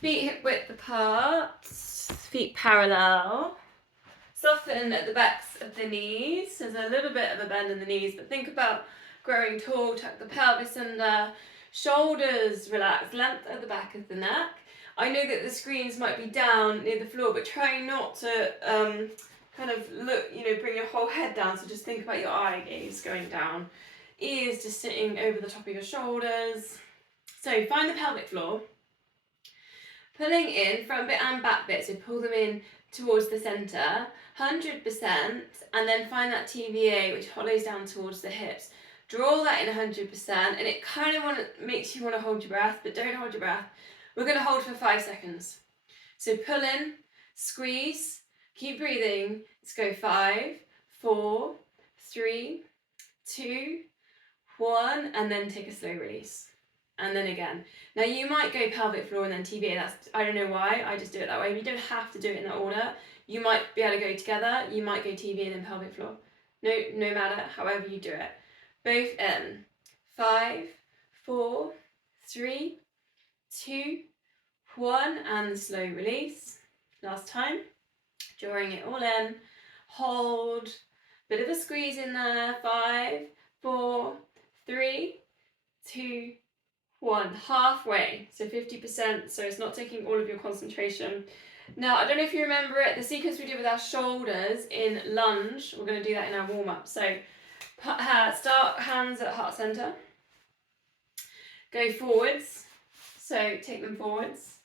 Feet hip width apart, feet parallel. Soften at the backs of the knees. There's a little bit of a bend in the knees, but think about growing tall, tuck the pelvis under, shoulders relax, length at the back of the neck. I know that the screens might be down near the floor, but try not to kind of look, bring your whole head down, so just think about your eye gaze going down. Ears just sitting over the top of your shoulders. So find the pelvic floor. Pulling in front bit and back bit, so pull them in towards the centre, 100%, and then find that TVA which hollows down towards the hips. Draw that in 100%, and it kind of makes you want to hold your breath, but don't hold your breath. We're going to hold for 5 seconds. So pull in, squeeze, keep breathing. Let's go 5, 4, 3, 2, 1, and then take a slow release. And then again. Now you might go pelvic floor and then TVA. I don't know why, I just do it that way. You don't have to do it in that order. You might be able to go together. You might go TVA and then pelvic floor. No matter, however you do it. Both in. 5, 4, 3, 2, 1, and slow release. Last time. Drawing it all in. Hold. Bit of a squeeze in there. 5, 4, 3, 2, 1. Halfway, so 50%, so it's not taking all of your concentration. Now, I don't know if you remember it, the sequence we did with our shoulders in lunge, we're going to do that in our warm-up. So start hands at heart center, go forwards, so take them forwards,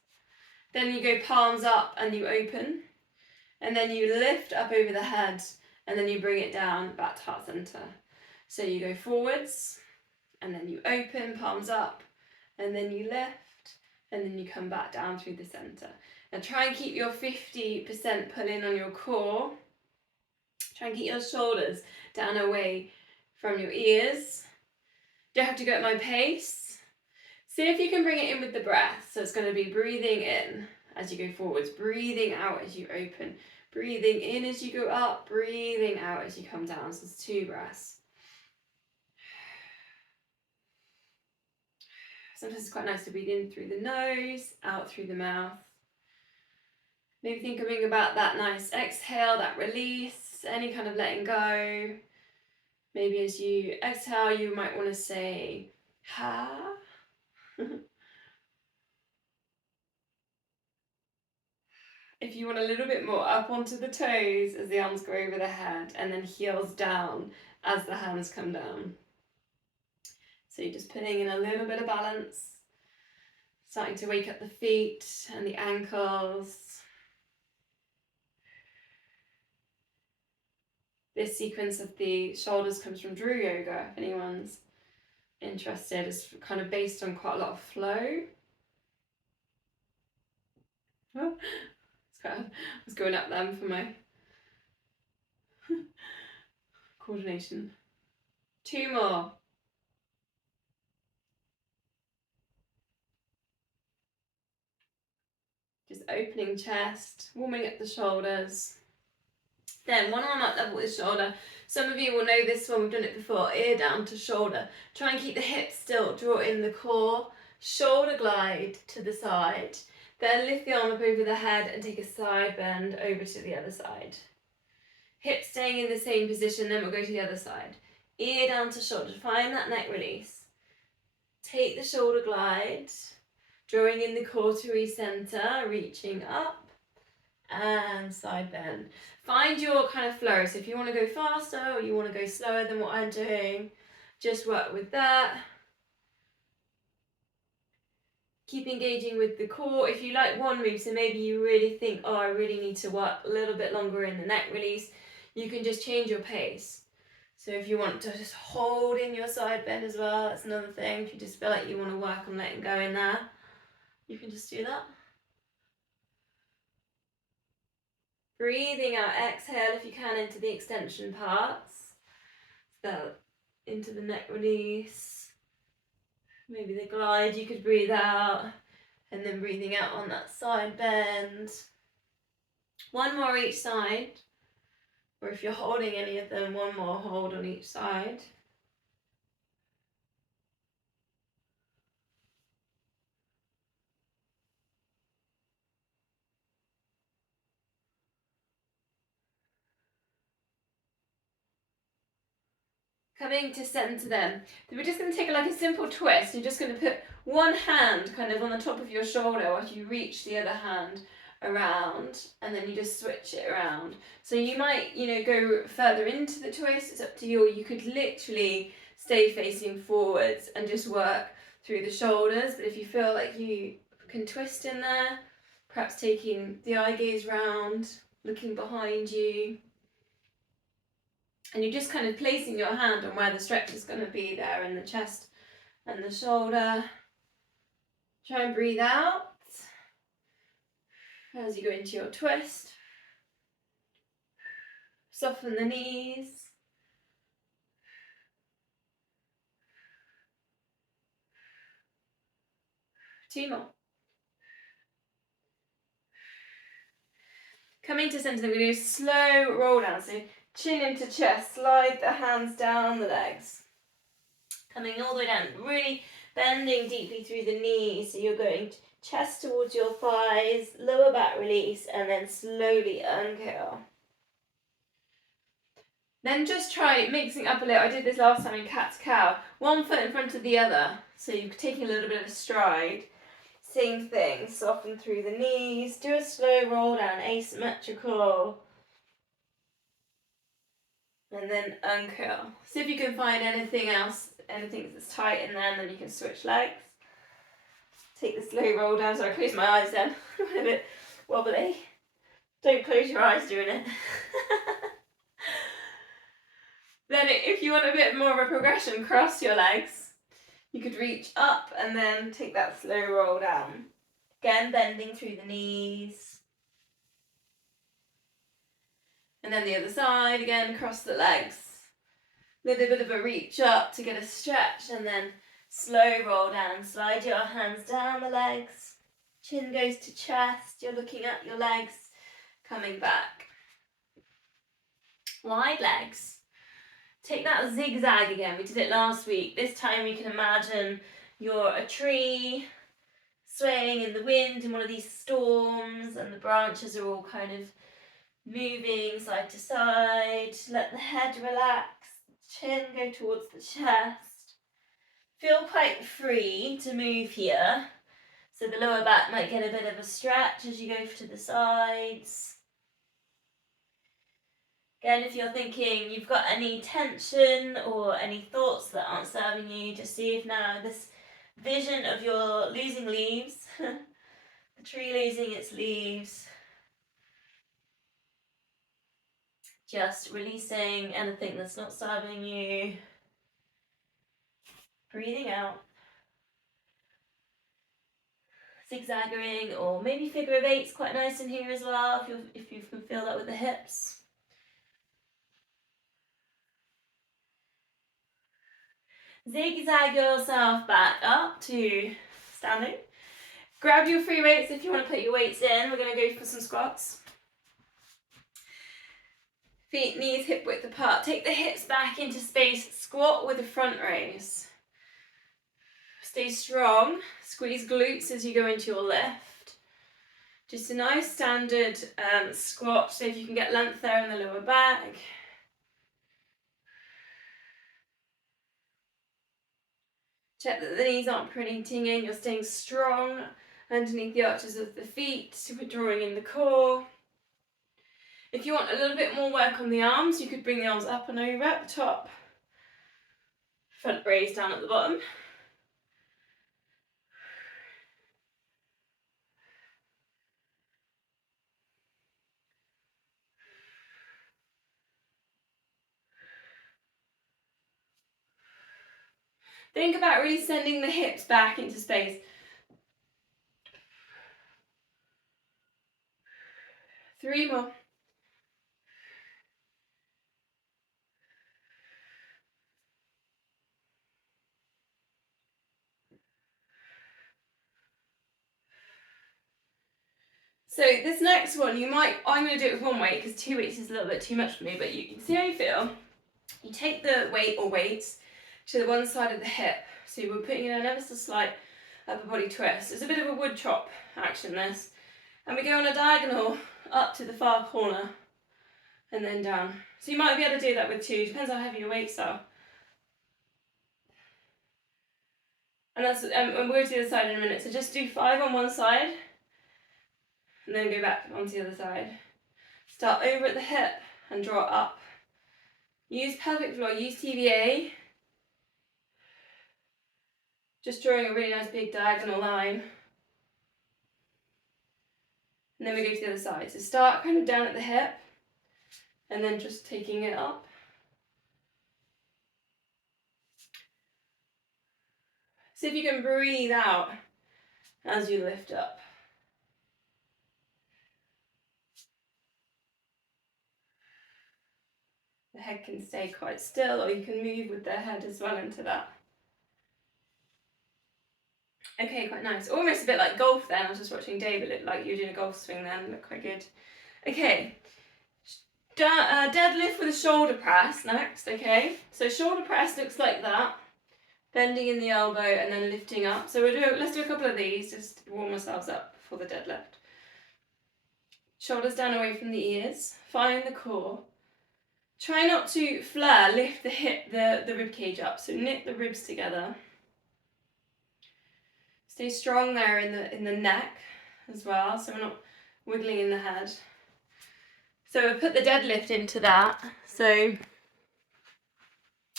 then you go palms up and you open, and then you lift up over the head, and then you bring it down back to heart center. So you go forwards, and then you open, palms up, and then you lift, and then you come back down through the center. Now try and keep your 50% pull in on your core. Try and keep your shoulders down away from your ears. Don't have to go at my pace. See if you can bring it in with the breath. So it's going to be breathing in as you go forwards, breathing out as you open, breathing in as you go up, breathing out as you come down. So it's 2 breaths. Sometimes it's quite nice to breathe in through the nose, out through the mouth. Maybe thinking about that nice exhale, that release, any kind of letting go. Maybe as you exhale, you might want to say, ha. If you want a little bit more, up onto the toes as the arms go over the head, and then heels down as the hands come down. So you're just putting in a little bit of balance, starting to wake up the feet and the ankles. This sequence of the shoulders comes from Drew Yoga, if anyone's interested. It's kind of based on quite a lot of flow. I was going up them for my coordination. 2 more. Just opening chest, warming up the shoulders. Then one arm up level with shoulder. Some of you will know this one, we've done it before. Ear down to shoulder. Try and keep the hips still, draw in the core. Shoulder glide to the side. Then lift the arm up over the head and take a side bend over to the other side. Hips staying in the same position, then we'll go to the other side. Ear down to shoulder, find that neck release. Take the shoulder glide, drawing in the core to recenter, reaching up, and side bend. Find your kind of flow, so if you want to go faster or you want to go slower than what I'm doing, just work with that. Keep engaging with the core. If you like one move, so maybe you really think, oh, I really need to work a little bit longer in the neck release, you can just change your pace. So if you want to just hold in your side bend as well, that's another thing. If you just feel like you want to work on letting go in there, you can just do that. Breathing out, exhale if you can into the extension parts. So into the neck release. Maybe the glide, you could breathe out and then breathing out on that side bend. 1 more each side. Or if you're holding any of them, 1 more hold on each side. Coming to centre then. So we're just going to take like a simple twist. You're just going to put one hand kind of on the top of your shoulder while you reach the other hand around, and then you just switch it around. So you might, go further into the twist. It's up to you. Or you could literally stay facing forwards and just work through the shoulders. But if you feel like you can twist in there, perhaps taking the eye gaze round, looking behind you. And you're just kind of placing your hand on where the stretch is going to be there in the chest and the shoulder. Try and breathe out as you go into your twist. Soften the knees. Two more. Coming to centre, we're going to do a slow roll down. So chin into chest, slide the hands down the legs. Coming all the way down, really bending deeply through the knees. So you're going chest towards your thighs, lower back release, and then slowly uncurl. Then just try mixing up a little. I did this last time in cat's cow. One foot in front of the other. So you're taking a little bit of a stride. Same thing, soften through the knees. Do a slow roll down, asymmetrical. And then uncurl. See if you can find anything else, anything that's tight in there, and then you can switch legs. Take the slow roll down. Sorry, close my eyes then. I'm a bit wobbly. Don't close your eyes doing it. Then if you want a bit more of a progression, cross your legs. You could reach up and then take that slow roll down. Again, bending through the knees. And then the other side, again, cross the legs. Little bit of a reach up to get a stretch, and then slow roll down. Slide your hands down the legs. Chin goes to chest. You're looking at your legs. Coming back. Wide legs. Take that zigzag again. We did it last week. This time you can imagine you're a tree swaying in the wind in one of these storms, and the branches are all kind of moving side to side. Let the head relax, chin go towards the chest. Feel quite free to move here. So the lower back might get a bit of a stretch as you go to the sides. Again, if you're thinking you've got any tension or any thoughts that aren't serving you, just see if now this vision of your losing leaves, the tree losing its leaves, just releasing anything that's not serving you, breathing out, zigzagging, or maybe figure of eight's quite nice in here as well if you can feel that with the hips. Zigzag yourself back up to standing. Grab your free weights if you want to put your weights in. We're going to go for some squats. Feet, knees, hip width apart. Take the hips back into space. Squat with a front raise. Stay strong. Squeeze glutes as you go into your lift. Just a nice standard squat. So if you can get length there in the lower back. Check that the knees aren't printing in. You're staying strong underneath the arches of the feet. So we're drawing in the core. If you want a little bit more work on the arms, you could bring the arms up and over at the top. Front raise down at the bottom. Think about really sending the hips back into space. 3 more. So this next one, I'm going to do it with one weight because 2 weights is a little bit too much for me, but you can see how you feel. You take the weight or weights to the one side of the hip. So we're putting in an ever so slight upper body twist. It's a bit of a wood chop action, this. And we go on a diagonal up to the far corner and then down. So you might be able to do that with 2, depends how heavy your weights are. And that's and we'll go to the other side in a minute. So just do 5 on one side, and then go back onto the other side. Start over at the hip and draw up. Use pelvic floor, use TVA. Just drawing a really nice big diagonal line. And then we go to the other side. So start kind of down at the hip, and then just taking it up. See if you can breathe out as you lift up. The head can stay quite still, or you can move with the head as well into that. Okay, quite nice. Almost a bit like golf then. I was just watching Dave. It looked like you were doing a golf swing then. It looked quite good. Okay. Deadlift with a shoulder press next, okay? So shoulder press looks like that. Bending in the elbow and then lifting up. So let's do a couple of these just to warm ourselves up for the deadlift. Shoulders down away from the ears. Find the core. Try not to flare. Lift the hip, the rib cage up. So knit the ribs together. Stay strong there in the neck as well, so we're not wiggling in the head. So we'll put the deadlift into that. So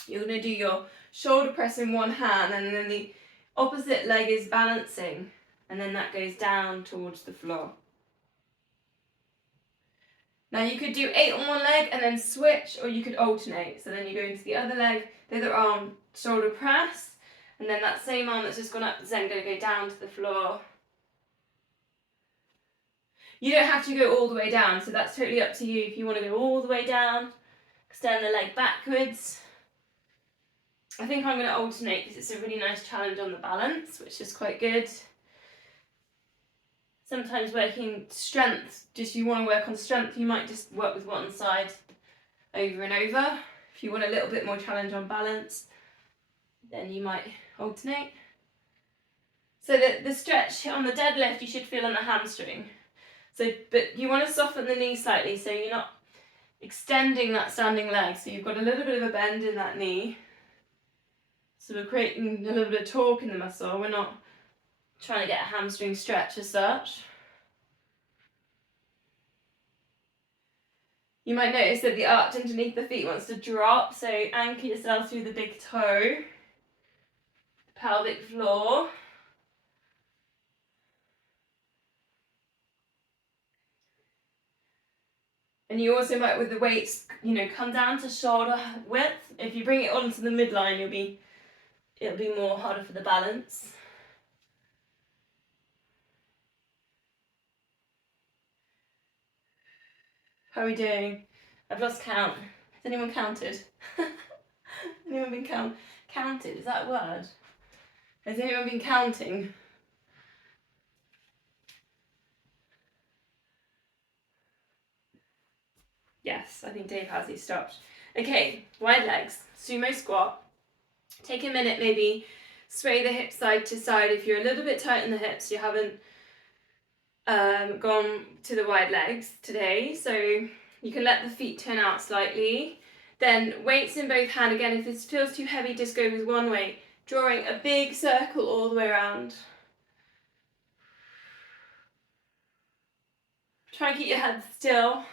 you're going to do your shoulder press in one hand, and then the opposite leg is balancing, and then that goes down towards the floor. Now you could do 8 on one leg and then switch, or you could alternate. So then you go into the other leg, the other arm, shoulder press, and then that same arm that's just gone up is then going to go down to the floor. You don't have to go all the way down, so that's totally up to you. If you want to go all the way down, extend the leg backwards. I think I'm going to alternate because it's a really nice challenge on the balance, which is quite good. Sometimes working strength, just you want to work on strength, you might just work with one side over and over. If you want a little bit more challenge on balance, then you might alternate. So the stretch on the deadlift you should feel on the hamstring. So, but you want to soften the knee slightly so you're not extending that standing leg. So you've got a little bit of a bend in that knee. So we're creating a little bit of torque in the muscle. We're not trying to get a hamstring stretch as such. You might notice that the arch underneath the feet wants to drop, so anchor yourself through the big toe, the pelvic floor. And you also might, with the weights, come down to shoulder width. If you bring it onto the midline, it'll be more harder for the balance. How are we doing? I've lost count. Has anyone counted? Anyone been counted? Is that a word? Has anyone been counting? Yes, I think Dave has. He stopped. Okay, wide legs, sumo squat. Take a minute, maybe sway the hips side to side. If you're a little bit tight in the hips, you haven't gone to the wide legs today, so you can let the feet turn out slightly. Then weights in both hands. Again, if this feels too heavy, just go with one weight, drawing a big circle all the way around. Try and keep your head still.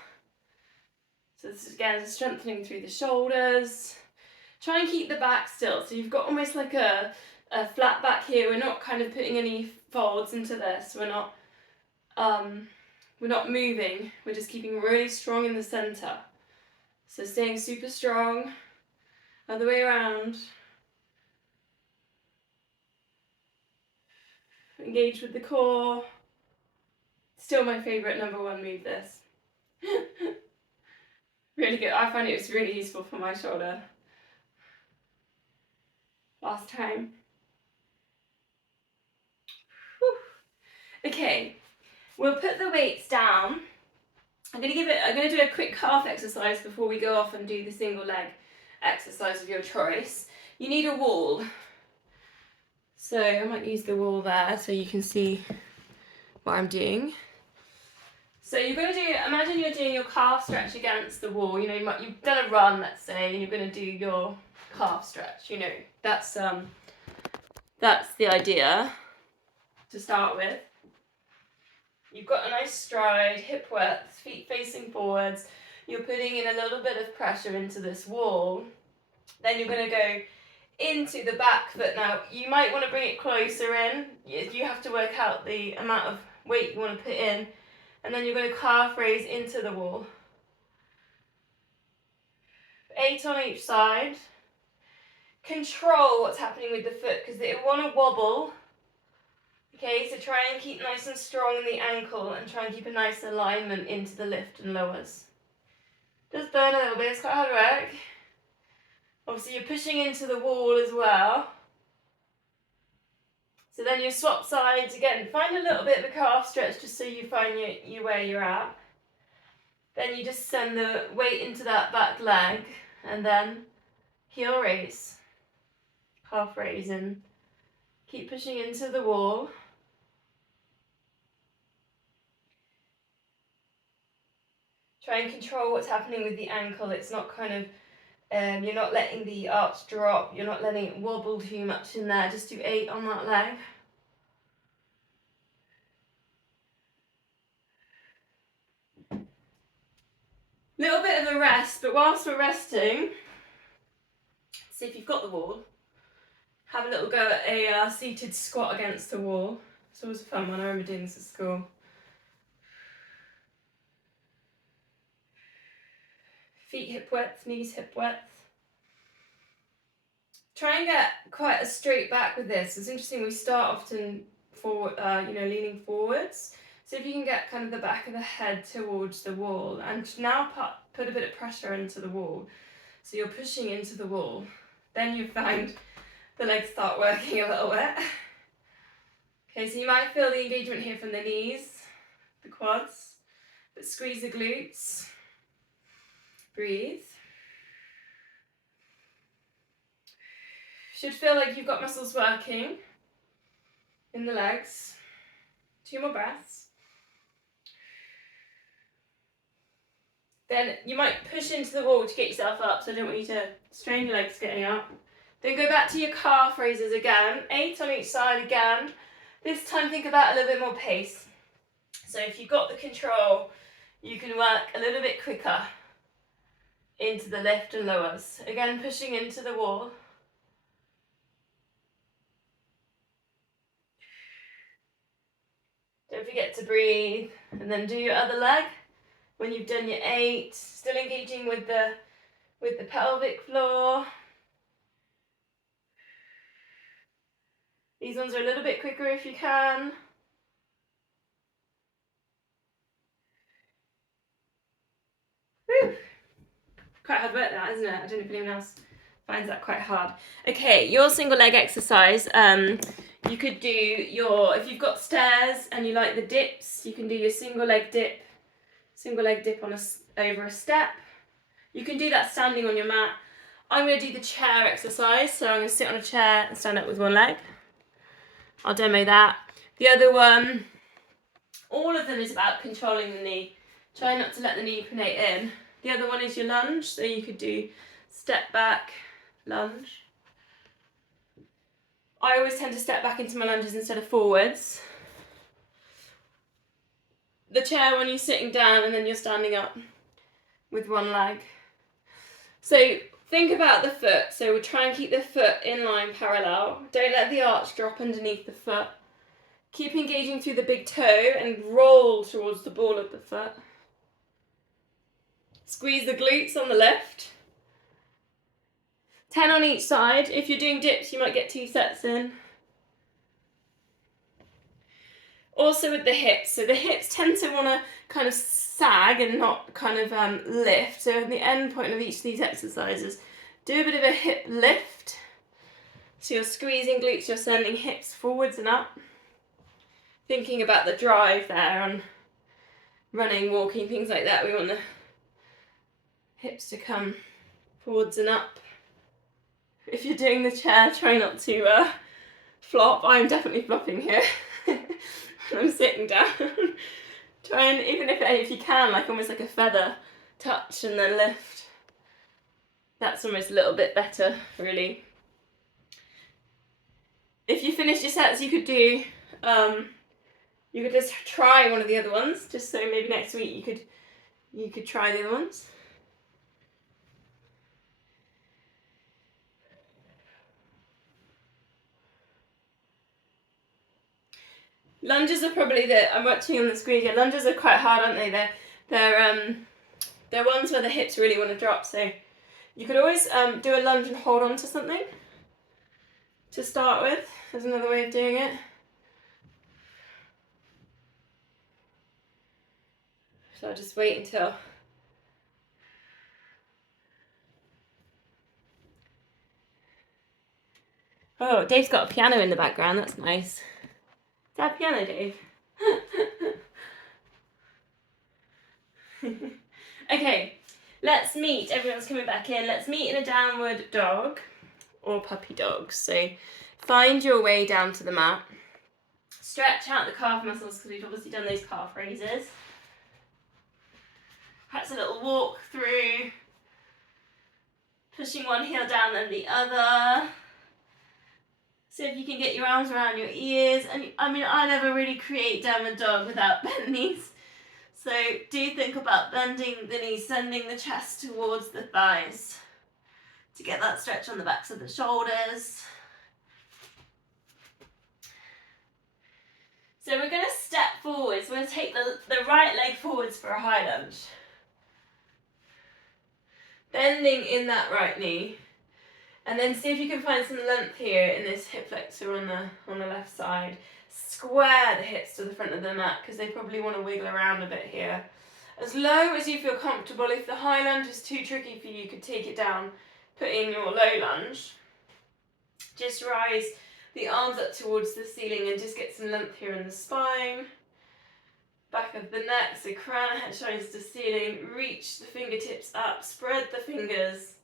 So this is again strengthening through the shoulders. Try and keep the back still. So you've got almost like a flat back here. We're not kind of putting any folds into this. We're not moving, we're just keeping really strong in the center. So staying super strong, other way around. Engage with the core. Still my favorite #1 move, this. Really good, I find it was really useful for my shoulder. Last time. Whew. Okay. We'll put the weights down. I'm going to do a quick calf exercise before we go off and do the single leg exercise of your choice. You need a wall. So I might use the wall there so you can see what I'm doing. So you're going to imagine you're doing your calf stretch against the wall. You've done a run, let's say, and you're going to do your calf stretch. That's That's the idea to start with. You've got a nice stride, hip width, feet facing forwards. You're putting in a little bit of pressure into this wall. Then you're going to go into the back foot. Now, you might want to bring it closer in. You have to work out the amount of weight you want to put in. And then you're going to calf raise into the wall. 8 on each side. Control what's happening with the foot because it will want to wobble. Okay, so try and keep nice and strong in the ankle and try and keep a nice alignment into the lift and lowers. Does burn a little bit, it's quite hard work. Obviously you're pushing into the wall as well. So then you swap sides again, find a little bit of a calf stretch just so you find you where you're at. Then you just send the weight into that back leg and then heel raise. Calf raise and keep pushing into the wall. Try and control what's happening with the ankle. It's not kind of, you're not letting the arch drop. You're not letting it wobble too much in there. Just do 8 on that leg. Little bit of a rest, but whilst we're resting, see if you've got the wall. Have a little go at a seated squat against the wall. It's always a fun one. I remember doing this at school. Feet hip width, knees hip width. Try and get quite a straight back with this. It's interesting, we start often forward, leaning forwards. So if you can get kind of the back of the head towards the wall and now put a bit of pressure into the wall. So you're pushing into the wall. Then you find the legs start working a little bit. Okay, so you might feel the engagement here from the knees, the quads, but squeeze the glutes. Breathe. Should feel like you've got muscles working in the legs. 2 more breaths. Then you might push into the wall to get yourself up, so I don't want you to strain your legs getting up. Then go back to your calf raises again, 8 on each side again. This time think about a little bit more pace. So if you've got the control, you can work a little bit quicker into the lift and lowers. Again, pushing into the wall. Don't forget to breathe, and then do your other leg. When you've done your 8, still engaging with the pelvic floor. These ones are a little bit quicker if you can. Whew. Quite hard work that, isn't it? I don't know if anyone else finds that quite hard. Okay, your single leg exercise. You could do if you've got stairs and you like the dips, you can do your single leg dip on over a step. You can do that standing on your mat. I'm going to do the chair exercise, so I'm going to sit on a chair and stand up with one leg. I'll demo that. The other one, all of them is about controlling the knee. Try not to let the knee pronate in. The other one is your lunge, so you could do step back, lunge. I always tend to step back into my lunges instead of forwards. The chair when you're sitting down and then you're standing up with one leg. So think about the foot. So we'll try and keep the foot in line parallel. Don't let the arch drop underneath the foot. Keep engaging through the big toe and roll towards the ball of the foot. Squeeze the glutes on the lift. 10 on each side. If you're doing dips, you might get 2 sets in. Also with the hips, so the hips tend to want to kind of sag and not kind of lift. So at the end point of each of these exercises, do a bit of a hip lift. So you're squeezing glutes, you're sending hips forwards and up. Thinking about the drive there on running, walking, things like that. We want the hips to come forwards and up. If you're doing the chair, try not to flop. I'm definitely flopping here. I'm sitting down. Try and, even if you can, like almost like a feather, touch and then lift. That's almost a little bit better, really. If you finish your sets, you could do, you could just try one of the other ones, just so maybe next week you could try the other ones. Lunges are probably I'm watching on the screen here. Lunges are quite hard, aren't they? They're ones where the hips really want to drop. So you could always do a lunge and hold on to something to start with. There's another way of doing it. So I'll just wait until. Oh, Dave's got a piano in the background. That's nice. Is that a piano, Dave? Okay, let's meet. Everyone's coming back in. Let's meet in a downward dog or puppy dog. So find your way down to the mat. Stretch out the calf muscles because we've obviously done those calf raises. Perhaps a little walk through, pushing one heel down and the other. See if you can get your arms around your ears. And I mean, I never really create downward dog without bent knees. So do think about bending the knees, sending the chest towards the thighs to get that stretch on the backs of the shoulders. So we're going to step forwards. We're going to take the right leg forwards for a high lunge. Bending in that right knee. And then see if you can find some length here in this hip flexor on the left side. Square the hips to the front of the mat because they probably want to wiggle around a bit here. As low as you feel comfortable. If the high lunge is too tricky for you, you could take it down, put in your low lunge. Just rise the arms up towards the ceiling and just get some length here in the spine. Back of the neck, so crown head shines to ceiling. Reach the fingertips up, spread the fingers.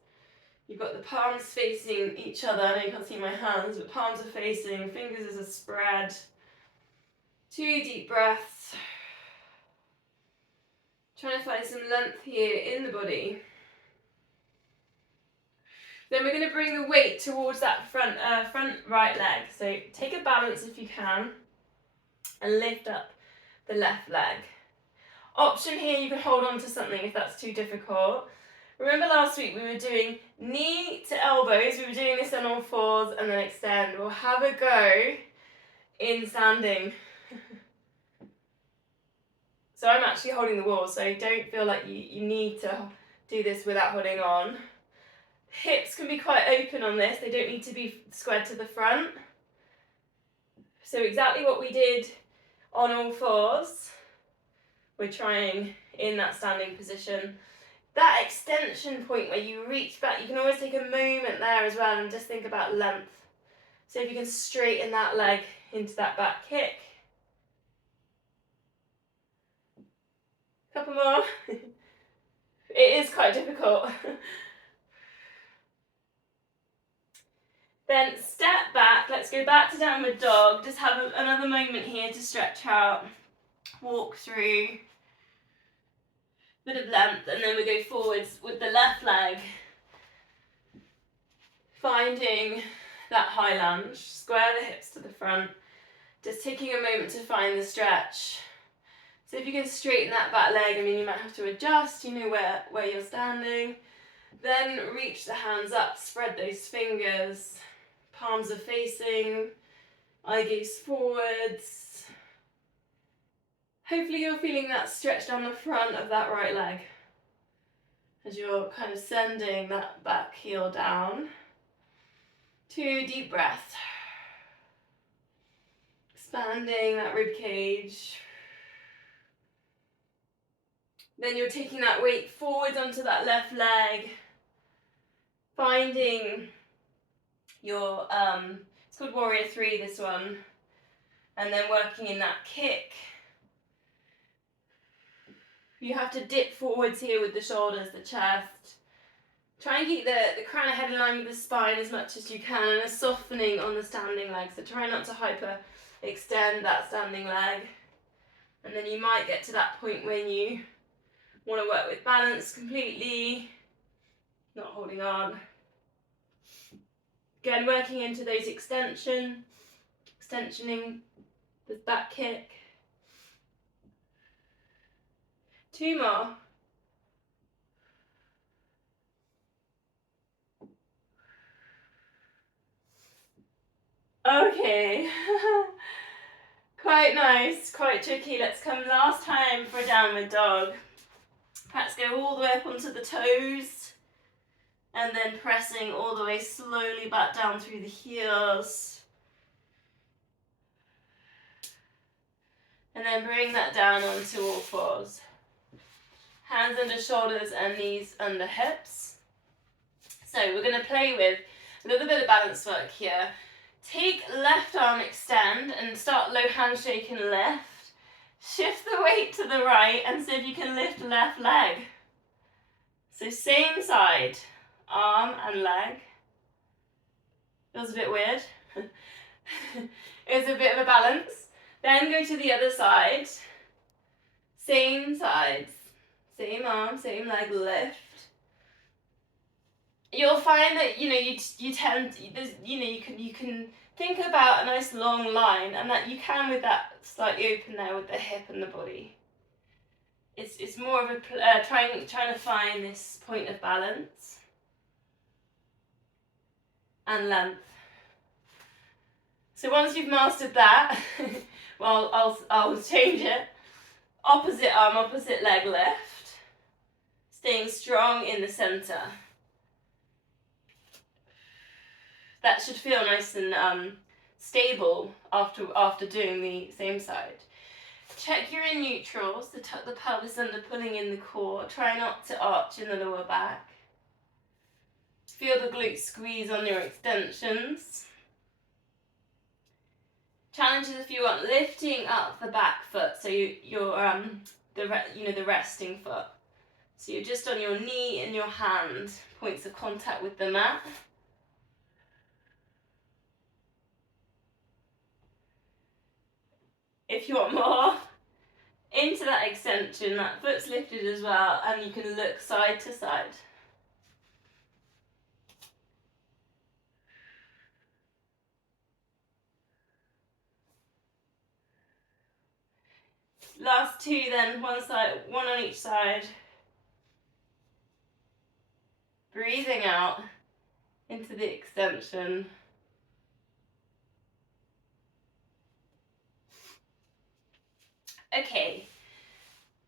You've got the palms facing each other. I know you can't see my hands, but palms are facing, fingers as a spread. 2 deep breaths. Trying to find some length here in the body. Then we're going to bring the weight towards that front right leg. So take a balance if you can and lift up the left leg. Option here, you can hold on to something if that's too difficult. Remember last week we were doing knee to elbows. We were doing this on all fours and then extend. We'll have a go in standing. So I'm actually holding the wall, so don't feel like you need to do this without holding on. Hips can be quite open on this. They don't need to be squared to the front. So exactly what we did on all fours, we're trying in that standing position. That extension point where you reach back, you can always take a moment there as well and just think about length. So if you can straighten that leg into that back kick. Couple more. It is quite difficult. Then step back, let's go back to downward dog. Just have another moment here to stretch out, walk through. Bit of length, and then we go forwards with the left leg, finding that high lunge, square the hips to the front, just taking a moment to find the stretch. So if you can straighten that back leg, I mean you might have to adjust, you know where you're standing. Then reach the hands up, spread those fingers, palms are facing, eye gaze forwards. Hopefully you're feeling that stretch down the front of that right leg as you're kind of sending that back heel down. 2 deep breaths. Expanding that rib cage. Then you're taking that weight forward onto that left leg. Finding your, it's called Warrior 3, this one. And then working in that kick. You have to dip forwards here with the shoulders, the chest. Try and keep the crown of head in line with the spine as much as you can, and a softening on the standing leg. So try not to hyper extend that standing leg. And then you might get to that point when you want to work with balance completely, not holding on. Again, working into those extension extensioning the back kick. 2 more. Okay. Quite nice, quite tricky. Let's come last time for a downward dog. Perhaps go all the way up onto the toes and then pressing all the way slowly back down through the heels. And then bring that down onto all fours. Hands under shoulders and knees under hips. So we're going to play with a little bit of balance work here. Take left arm, extend, and start low handshake and lift. Shift the weight to the right and see if you can lift left leg. So same side, arm and leg. Feels a bit weird. It's a bit of a balance. Then go to the other side. Same sides, same arm, same leg, lift. You'll find that you tend you can think about a nice long line, and that you can with that slightly open there with the hip and the body. It's more of a trying to find this point of balance and length. So once you've mastered that, well, I'll change it. Opposite arm, opposite leg lift. Staying strong in the center. That should feel nice and stable after doing the same side. Check you're in neutral, so tuck the pelvis under, pulling in the core. Try not to arch in the lower back. Feel the glutes squeeze on your extensions. Challenges if you want, lifting up the back foot, so you're the resting foot. So you're just on your knee and your hand, points of contact with the mat. If you want more, into that extension, that foot's lifted as well, and you can look side to side. Last two then, one on each side. Breathing out into the extension. Okay,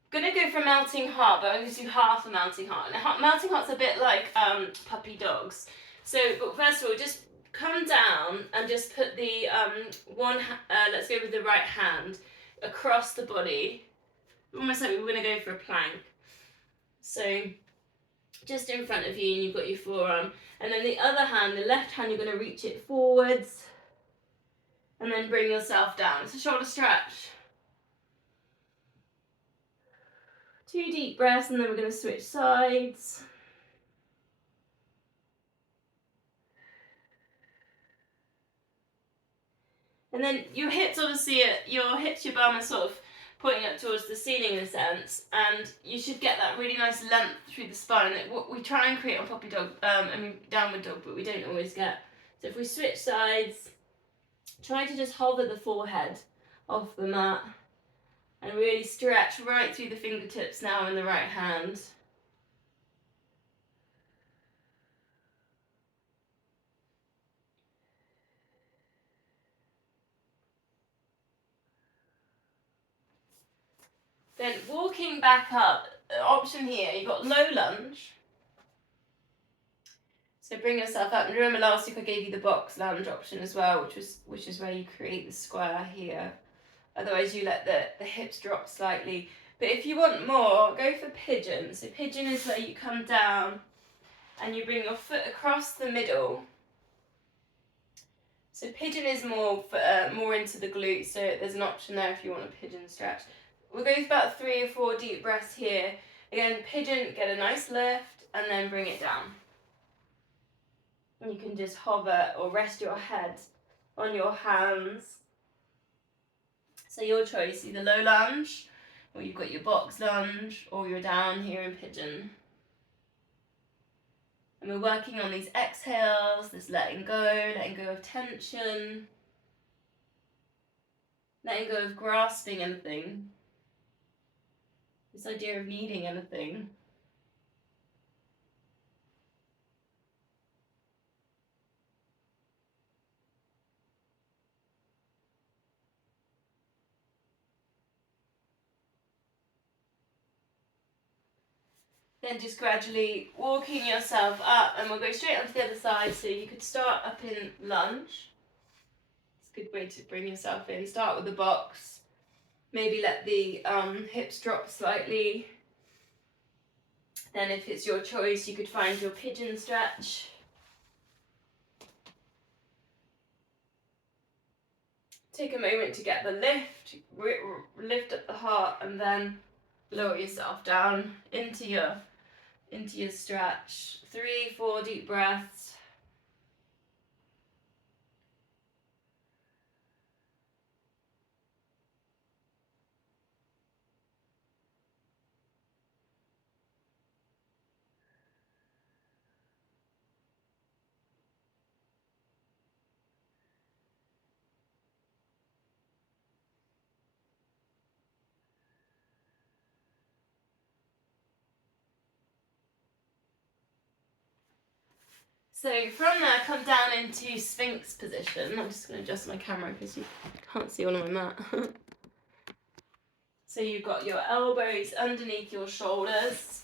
gonna go for melting heart, but I'm going to do half a melting heart. Now, melting heart's a bit like puppy dogs. So, but first of all, just come down and just put the let's go with the right hand across the body, almost like we're going to go for a plank. So just in front of you, and you've got your forearm, and then the other hand, the left hand, you're going to reach it forwards and then bring yourself down. It's a shoulder stretch. 2 deep breaths, and then we're going to switch sides. And then your hips, obviously, your bum are sort of pointing up towards the ceiling in a sense, and you should get that really nice length through the spine. What we try and create on puppy dog, downward dog, but we don't always get. So if we switch sides, try to just hover the forehead off the mat and really stretch right through the fingertips now in the right hand. Then walking back up, option here, you've got low lunge. So bring yourself up, and remember last week I gave you the box lunge option as well, which is where you create the square here. Otherwise you let the hips drop slightly. But if you want more, go for pigeon. So pigeon is where you come down and you bring your foot across the middle. So pigeon is more into the glutes, so there's an option there if you want a pigeon stretch. We'll go for about 3 or 4 deep breaths here. Again, pigeon, get a nice lift and then bring it down. And you can just hover or rest your head on your hands. So your choice, either low lunge, or you've got your box lunge, or you're down here in pigeon. And we're working on these exhales, this letting go of tension. letting go of grasping anything, this idea of needing anything. Then just gradually walking yourself up, and we'll go straight onto the other side. So you could start up in lunge. It's a good way to bring yourself in. Start with the box. Maybe let the hips drop slightly. Then if it's your choice, you could find your pigeon stretch. Take a moment to get the lift, lift up the heart, and then lower yourself down into your stretch. 3-4 deep breaths. So from there, come down into Sphinx position. I'm just going to adjust my camera because you can't see all of my mat. So you've got your elbows underneath your shoulders.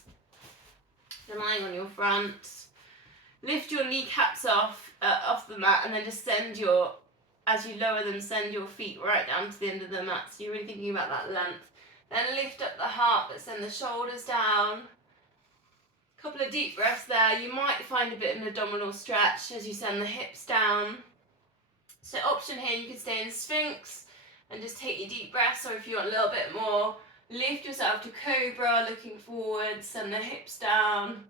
You're lying on your front. Lift your kneecaps off the mat, and then just send as you lower them, send your feet right down to the end of the mat. So you're really thinking about that length. Then lift up the heart, but send the shoulders down. Couple of deep breaths there. You might find a bit of an abdominal stretch as you send the hips down. So option here, you can stay in Sphinx and just take your deep breaths, or if you want a little bit more, lift yourself to Cobra, looking forward, send the hips down,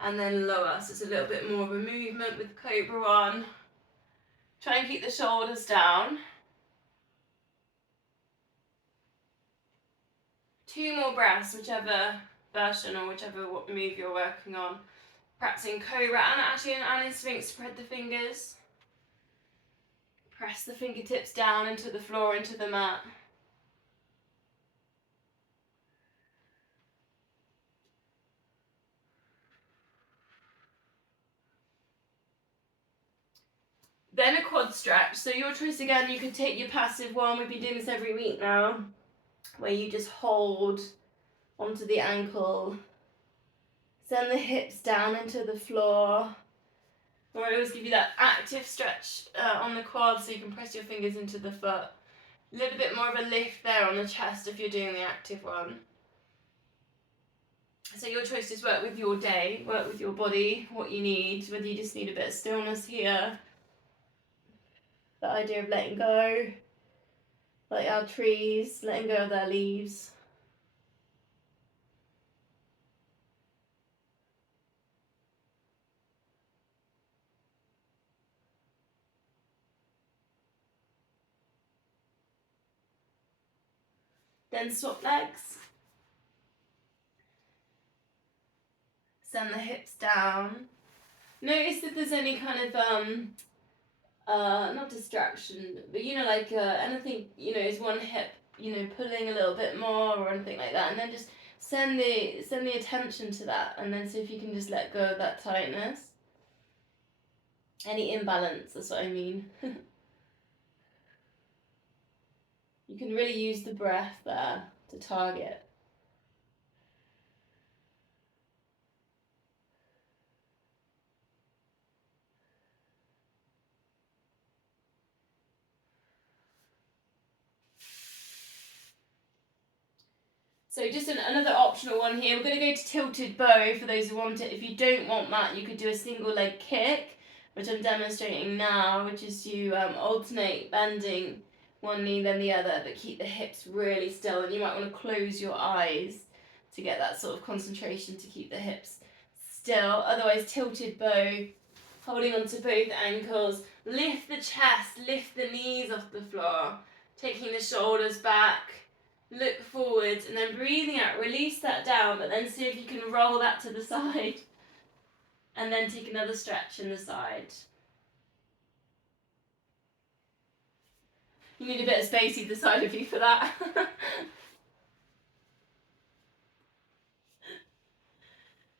and then lower. So it's a little bit more of a movement with Cobra 1. Try and keep the shoulders down. 2 more breaths, whichever version or whichever move you're working on. Practicing Cobra and actually in Sphinx, spread the fingers. Press the fingertips down into the floor, into the mat. Then a quad stretch. So your choice again, you could take your passive one. We've been doing this every week now, where you just hold onto the ankle. Send the hips down into the floor. Or I always give you that active stretch on the quad, so you can press your fingers into the foot. A little bit more of a lift there on the chest if you're doing the active one. So your choice is work with your day, work with your body, what you need, whether you just need a bit of stillness here. The idea of letting go, like our trees, letting go of their leaves. Then swap legs. Send the hips down. Notice if there's any kind of not distraction, but like anything, is one hip, pulling a little bit more or anything like that, and then just send the attention to that, and then see if you can just let go of that tightness. Any imbalance, that's what I mean. You can really use the breath there to target. So just another optional one here. We're going to go to tilted bow for those who want it. If you don't want that, you could do a single leg kick, which I'm demonstrating now, which is you alternate bending one knee then the other, but keep the hips really still. And you might want to close your eyes to get that sort of concentration to keep the hips still. Otherwise, tilted bow, holding onto both ankles. Lift the chest, lift the knees off the floor, taking the shoulders back. Look forward, and then breathing out, release that down, but then see if you can roll that to the side. And then take another stretch in the side. You need a bit of space either side of you for that.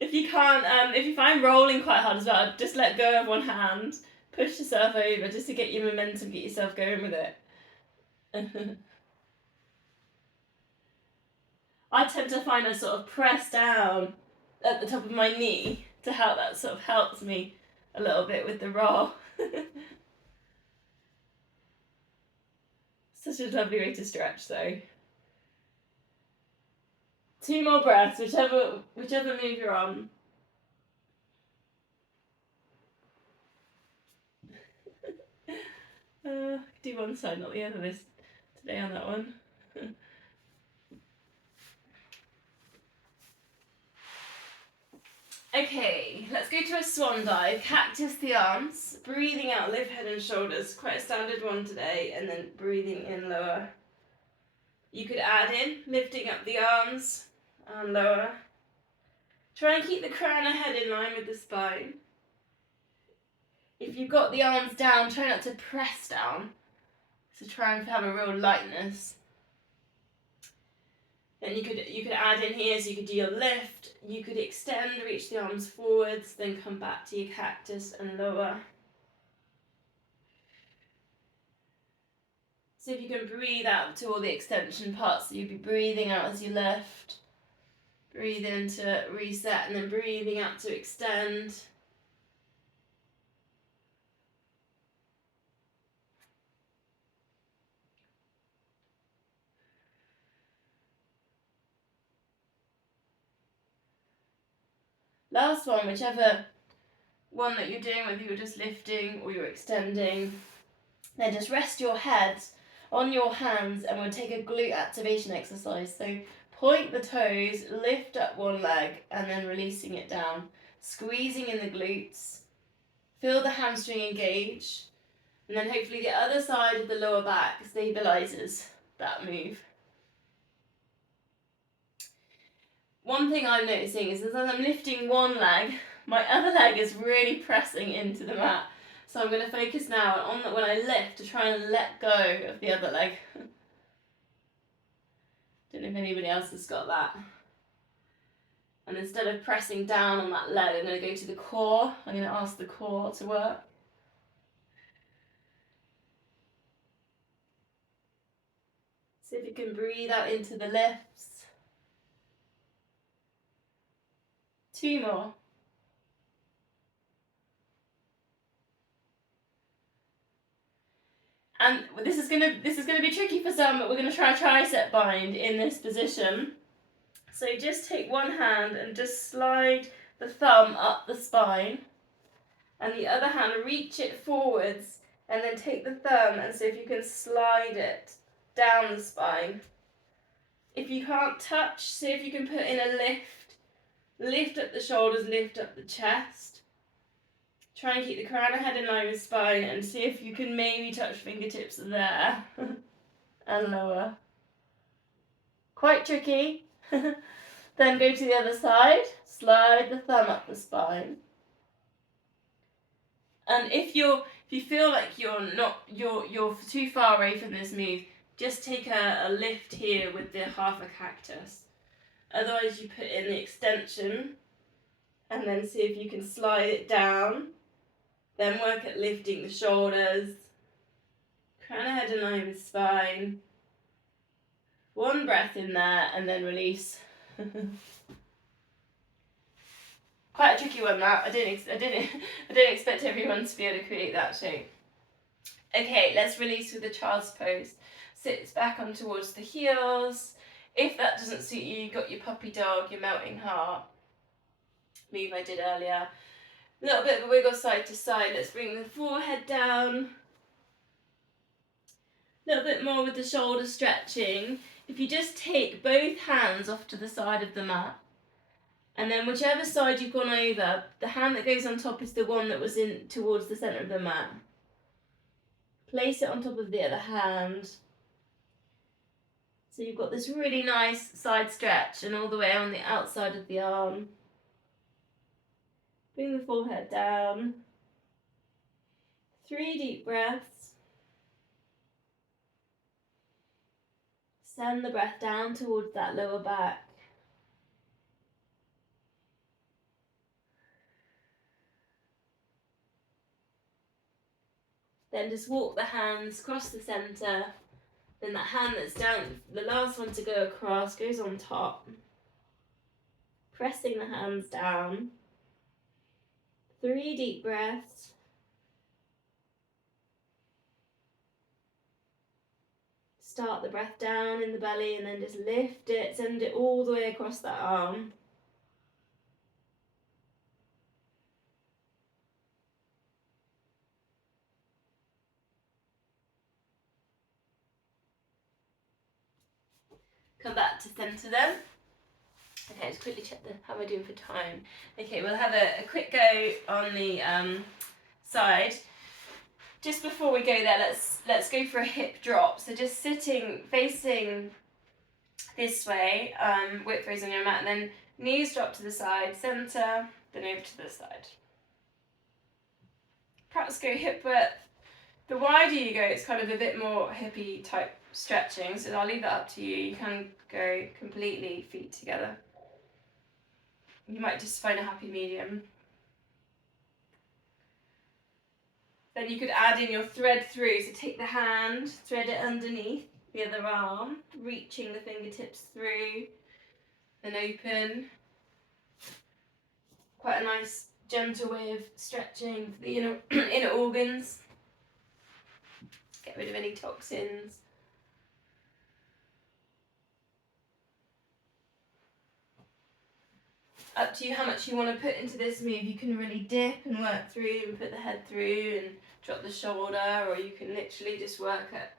If you can't, if you find rolling quite hard as well, just let go of one hand, push yourself over just to get your momentum, get yourself going with it. I tend to find I sort of press down at the top of my knee to help. That sort of helps me a little bit with the roll. Such a lovely way to stretch though. 2 more breaths, whichever move you're on. Do one side, not the other this today on that one. Okay, let's go to a swan dive. Cactus the arms, breathing out, lift head and shoulders. Quite a standard one today, and then breathing in lower. You could add in lifting up the arms and lower. Try and keep the crown of head in line with the spine. If you've got the arms down, try not to press down. So try and have a real lightness. Then you could add in here, so you could do your lift, you could extend, reach the arms forwards, then come back to your cactus and lower. So if you can breathe out to all the extension parts, so you'd be breathing out as you lift, breathe in to reset, and then breathing out to extend. Last one, whichever one that you're doing, whether you're just lifting or you're extending, then just rest your head on your hands and we'll take a glute activation exercise. So point the toes, lift up one leg and then releasing it down, squeezing in the glutes, feel the hamstring engage, and then hopefully the other side of the lower back stabilizes that move. One thing I'm noticing is as I'm lifting one leg, my other leg is really pressing into the mat. So I'm going to focus now on when I lift to try and let go of the other leg. Don't know if anybody else has got that. And instead of pressing down on that leg, I'm going to go to the core. I'm going to ask the core to work. See if you can breathe out into the lifts. 2 more. And this is gonna be tricky for some, but we're gonna try a tricep bind in this position. So just take one hand and just slide the thumb up the spine, and the other hand reach it forwards, and then take the thumb and see if you can slide it down the spine. If you can't touch, see if you can put in a lift. Lift up the shoulders, lift up the chest. Try and keep the crown of head in line with spine and see if you can maybe touch fingertips there and lower. Quite tricky. Then go to the other side, slide the thumb up the spine. And if you feel like you're too far away from this move, just take a lift here with the half a cactus. Otherwise you put in the extension and then see if you can slide it down. Then work at lifting the shoulders, crown of head in line with spine. One breath in there and then release. Quite a tricky one that. I didn't expect everyone to be able to create that shape. Okay, let's release with the child's pose. Sit back on towards the heels. If that doesn't suit you, you've got your puppy dog, your melting heart move I did earlier. A little bit of a wiggle side to side. Let's bring the forehead down. A little bit more with the shoulder stretching. If you just take both hands off to the side of the mat, and then whichever side you've gone over, the hand that goes on top is the one that was in towards the centre of the mat. Place it on top of the other hand. So you've got this really nice side stretch and all the way on the outside of the arm. Bring the forehead down. 3 deep breaths. Send the breath down towards that lower back. Then just walk the hands across the centre. Then that hand that's down, the last one to go across, goes on top. Pressing the hands down. 3 deep breaths. Start the breath down in the belly and then just lift it, send it all the way across that arm. Come back to centre then. Okay, let's quickly check how we're doing for time. Okay, we'll have a quick go on the side. Just before we go there, let's go for a hip drop. So just sitting, facing this way, width raise on your mat, and then knees drop to the side, centre, then over to the side. Perhaps go hip width. The wider you go, it's kind of a bit more hippie type stretching, so I'll leave that up to you. You can go completely feet together. You might just find a happy medium. Then you could add in your thread through, so take the hand, thread it underneath the other arm, reaching the fingertips through, then open. Quite a nice gentle way of stretching the inner organs. Get rid of any toxins. Up to you how much you want to put into this move. You can really dip and work through and put the head through and drop the shoulder, or you can literally just work at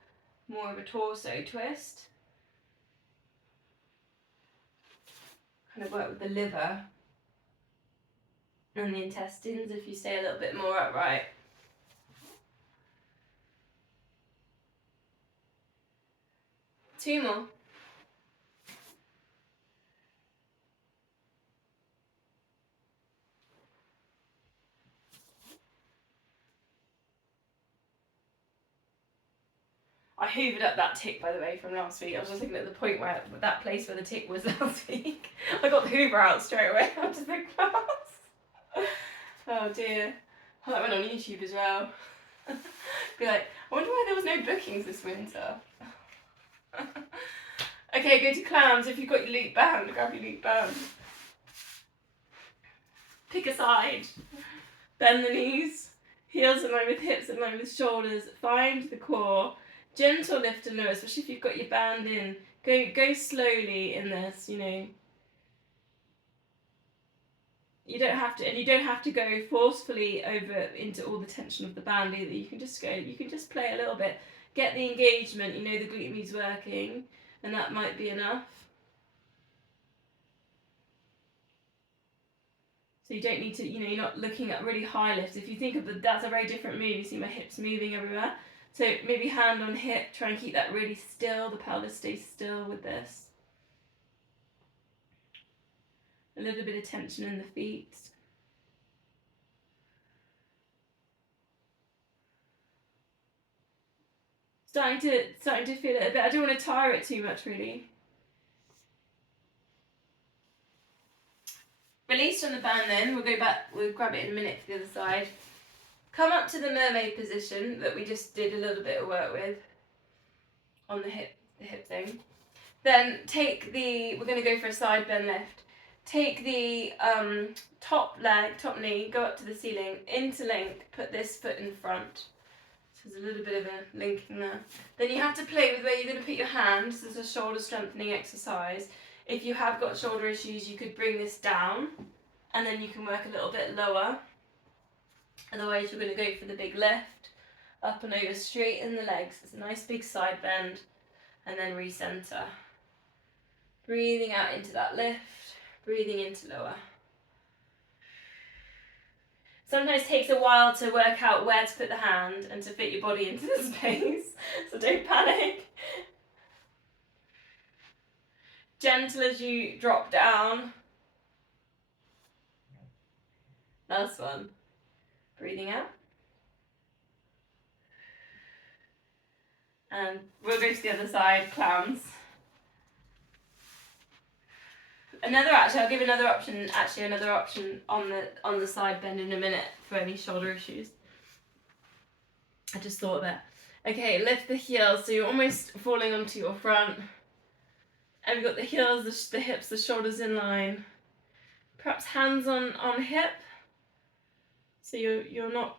more of a torso twist. Kind of work with the liver and the intestines if you stay a little bit more upright. Two more. I hoovered up that tick, by the way, from last week. I was just looking at the point where that place where the tick was last week. I got the hoover out straight away after the class. Oh dear. Oh, that went on YouTube as well. Be like, I wonder why there was no bookings this winter. Okay, go to clowns. If you've got your loop band, grab your loop band. Pick a side. Bend the knees. Heels in line with hips, in line with shoulders. Find the core. Gentle lift and lower, especially if you've got your band in. Go slowly in this, you know. You don't have to, and you don't have to go forcefully over into all the tension of the band either. You can just play a little bit. Get the engagement, you know the glute med's working, and that might be enough. So you don't need to, you're not looking at really high lifts. If you think of that's a very different move. You see my hips moving everywhere. So maybe hand on hip, try and keep that really still. The pelvis stays still with this. A little bit of tension in the feet. Starting to feel it a bit. I don't want to tire it too much, really. Release from the band then. We'll go back, we'll grab it in a minute for the other side. Come up to the mermaid position that we just did a little bit of work with on the hip thing. Then we're going to go for a side bend lift. Take the top knee, go up to the ceiling, interlink, put this foot in front. So there's a little bit of a linking there. Then you have to play with where you're going to put your hands. This is a shoulder strengthening exercise. If you have got shoulder issues, you could bring this down and then you can work a little bit lower. Otherwise you're going to go for the big lift, up and over, straighten the legs. It's a nice big side bend and then recenter. Breathing out into that lift, breathing into lower. Sometimes it takes a while to work out where to put the hand and to fit your body into the space, so don't panic. Gentle as you drop down. Last one. Breathing out. And we'll go to the other side, clowns. I'll give another option on the side bend in a minute for any shoulder issues. I just thought of it. Okay, lift the heels so you're almost falling onto your front. And we've got the heels, the hips, the shoulders in line. Perhaps hands on hip. So you're not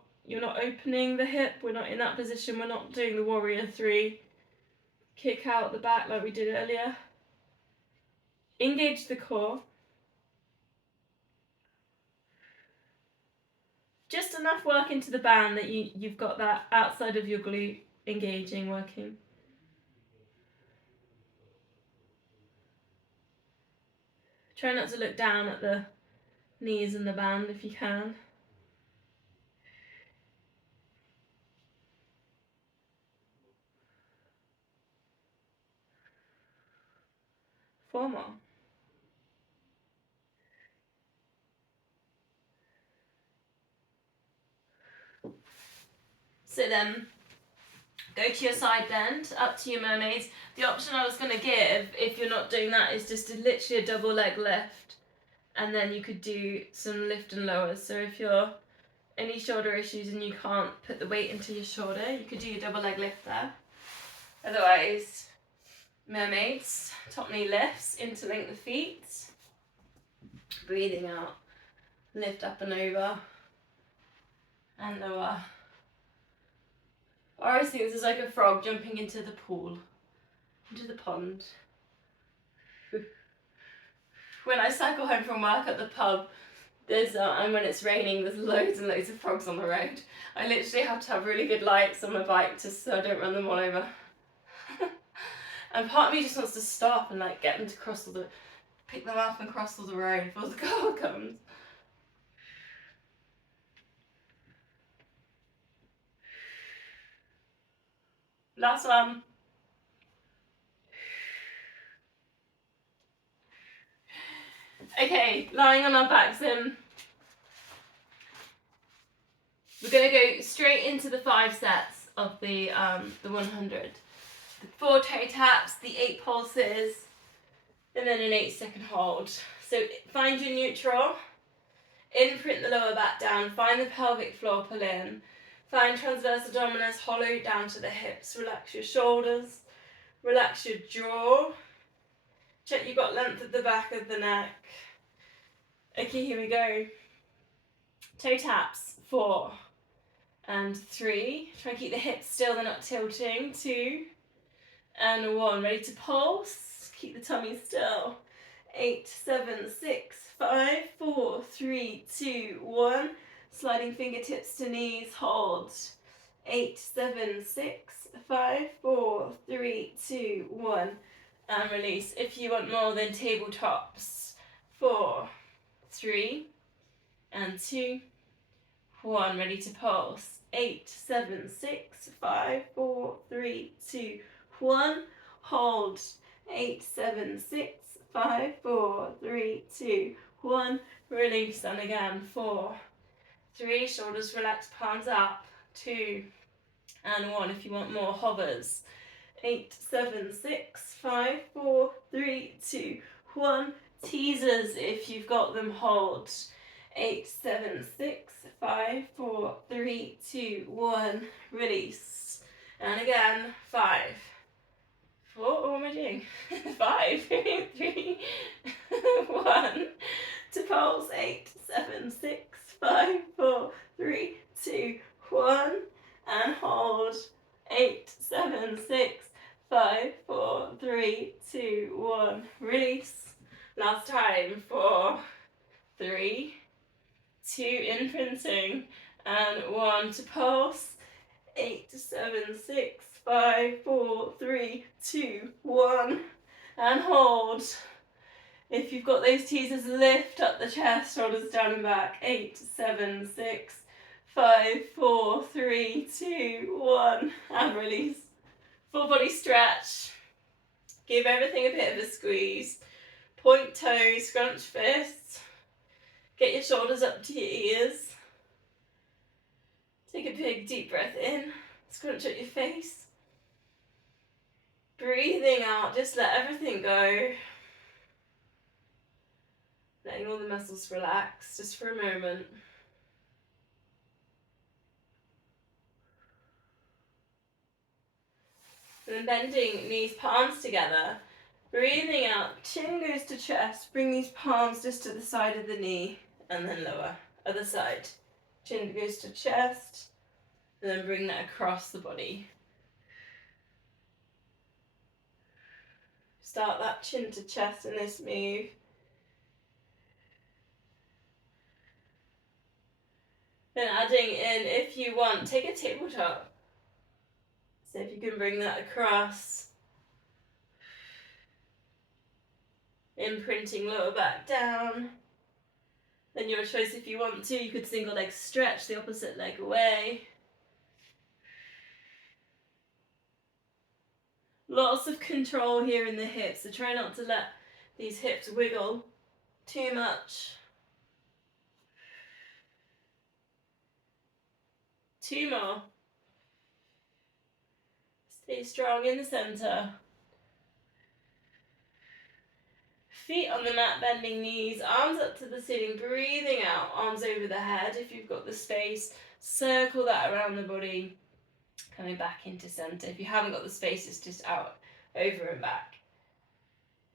opening the hip. We're not in that position. We're not doing the warrior 3. Kick out the back like we did earlier. Engage the core. Just enough work into the band that you've got that outside of your glute engaging, working. Try not to look down at the knees and the band if you can. Four more. So then, go to your side bend, up to your mermaids. The option I was going to give, if you're not doing that, is just literally a double leg lift. And then you could do some lift and lowers. So if you're any shoulder issues and you can't put the weight into your shoulder, you could do your double leg lift there. Otherwise, mermaids, top knee lifts, interlink the feet. Breathing out, lift up and over. And lower. I always think this is like a frog jumping into the pool, into the pond. When I cycle home from work at the pub, and when it's raining, there's loads and loads of frogs on the road. I literally have to have really good lights on my bike so I don't run them all over. And part of me just wants to stop and like get them to pick them up and cross all the road before the car comes. Last one. Okay, lying on our backs then. We're going to go straight into the 5 sets of the 100. The 4 toe taps, the 8 pulses, and then an 8-second hold. So find your neutral, imprint the lower back down, find the pelvic floor, pull in. Find transverse abdominis, hollow down to the hips, relax your shoulders, relax your jaw. Check you've got length at the back of the neck. Okay, here we go. Toe taps, 4 and 3. Try and keep the hips still, they're not tilting. 2 and 1. Ready to pulse. Keep the tummy still. 8, 7, 6, 5, 4, 3, 2, 1. Sliding fingertips to knees, hold. 8, 7, 6, 5, 4, 3, 2, 1. And release. If you want more, then tabletops. 4, 3, and 2, 1. Ready to pulse. 8, 7, 6, 5, 4, 3, 2, 1. Hold. 8, 7, 6, 5, 4, 3, 2, 1. Release. And again. 4, 3. Shoulders relaxed, palms up. 2 and 1. If you want more, hovers. 8, 7, 6, 5, 4, 3, 2, 1. Teasers if you've got them, hold. 8, 7, 6, 5, 4, 3, 2, 1. Release. And again. 5, 4. What am I doing? 5, 3, 1. To pulse. 8, 7, 6, 5, 4, 3, 2, 1. And hold. 8, 7, 6, 5, 4, 3, 2, 1. Release. Last time. 4, 3, 2. Imprinting. And 1 to pulse. 8, 7, 6, 5, 4, 3, 2, 1. And hold. If you've got those teasers, lift up the chest, shoulders down and back. 8, 7, 6, 5, 4, 3, 2, 1. And release. Full body stretch. Give everything a bit of a squeeze. Point toes, scrunch fists. Get your shoulders up to your ears. Take a big deep breath in. Scrunch at your face. Breathing out, just let everything go. Letting all the muscles relax just for a moment. And then bending knees, palms together. Breathing out, chin goes to chest. Bring these palms just to the side of the knee and then lower. Other side. Chin goes to chest and then bring that across the body. Start that chin to chest in this move. Then adding in, if you want, take a tabletop. So if you can bring that across. Imprinting lower back down. Then your choice, if you want to, you could single leg stretch the opposite leg away. Lots of control here in the hips, so try not to let these hips wiggle too much. 2 more. Stay strong in the center. Feet on the mat, bending knees, arms up to the ceiling, breathing out, arms over the head if you've got the space. Circle that around the body, coming back into center. If you haven't got the space, it's just out, over and back.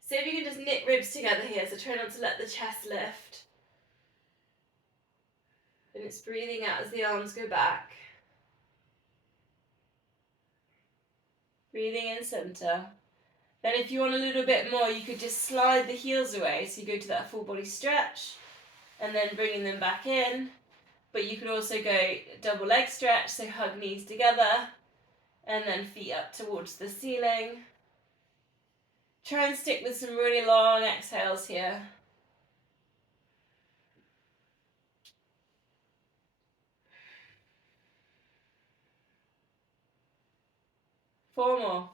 So if you can just knit ribs together here, so try not to let the chest lift. And it's breathing out as the arms go back. Breathing in center. Then if you want a little bit more, you could just slide the heels away. So you go to that full body stretch and then bringing them back in. But you could also go double leg stretch, so hug knees together and then feet up towards the ceiling. Try and stick with some really long exhales here. Four more.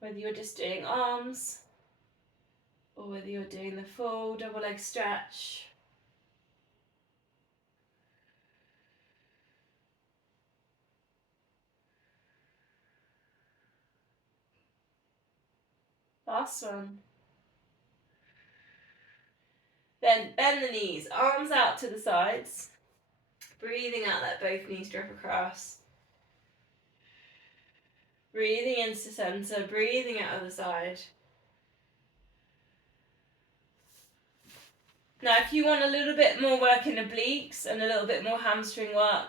Whether you're just doing arms or whether you're doing the full double leg stretch. Last one. Then bend the knees, arms out to the sides. Breathing out, let both knees drop across. Breathing into center, breathing out other side. Now if you want a little bit more work in obliques and a little bit more hamstring work,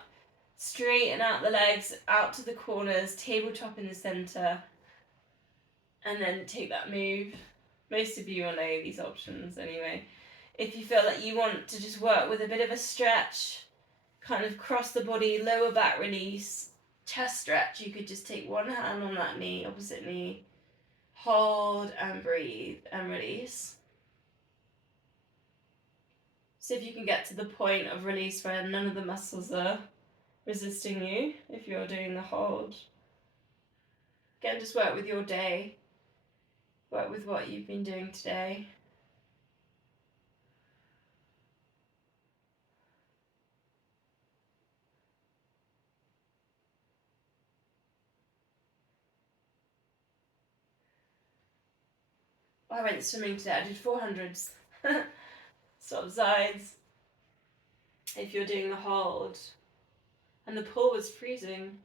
straighten out the legs out to the corners, tabletop in the center, and then take that move. Most of you will know these options anyway. If you feel like you want to just work with a bit of a stretch, kind of cross the body, lower back release, chest stretch, you could just take one hand on that knee, opposite knee, hold and breathe and release. See if you can get to the point of release where none of the muscles are resisting you if you're doing the hold. Again, just work with your day. Work with what you've been doing today. I went swimming today, I did 400s. Swap sides. If you're doing the hold. And the pool was freezing.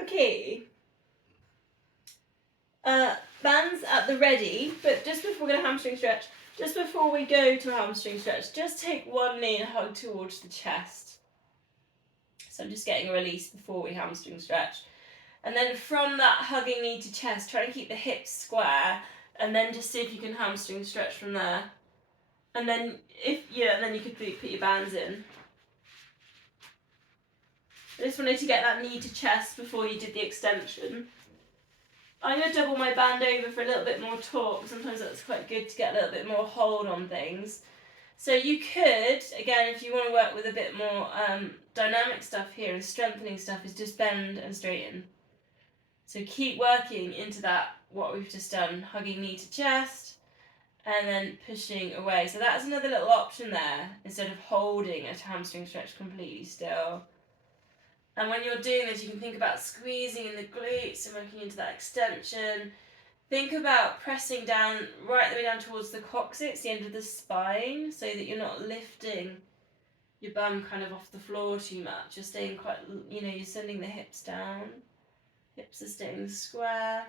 Okay. Bands at the ready, but just before we're going to hamstring stretch, just before we go to a hamstring stretch, just take one knee and hug towards the chest. So I'm just getting a release before we hamstring stretch. And then from that hugging knee to chest, try and keep the hips square, and then just see if you can hamstring stretch from there. And then then you could put your bands in. I just wanted to get that knee to chest before you did the extension. I'm going to double my band over for a little bit more torque. Sometimes that's quite good to get a little bit more hold on things. So you could, again, if you want to work with a bit more dynamic stuff here and strengthening stuff, is just bend and straighten. So keep working into that, what we've just done, hugging knee to chest, and then pushing away. So that's another little option there, instead of holding a hamstring stretch completely still. And when you're doing this, you can think about squeezing in the glutes and working into that extension. Think about pressing down, right the way down towards the coccyx, the end of the spine, so that you're not lifting your bum kind of off the floor too much. You're staying quite, you're sending the hips down. Hips are staying square.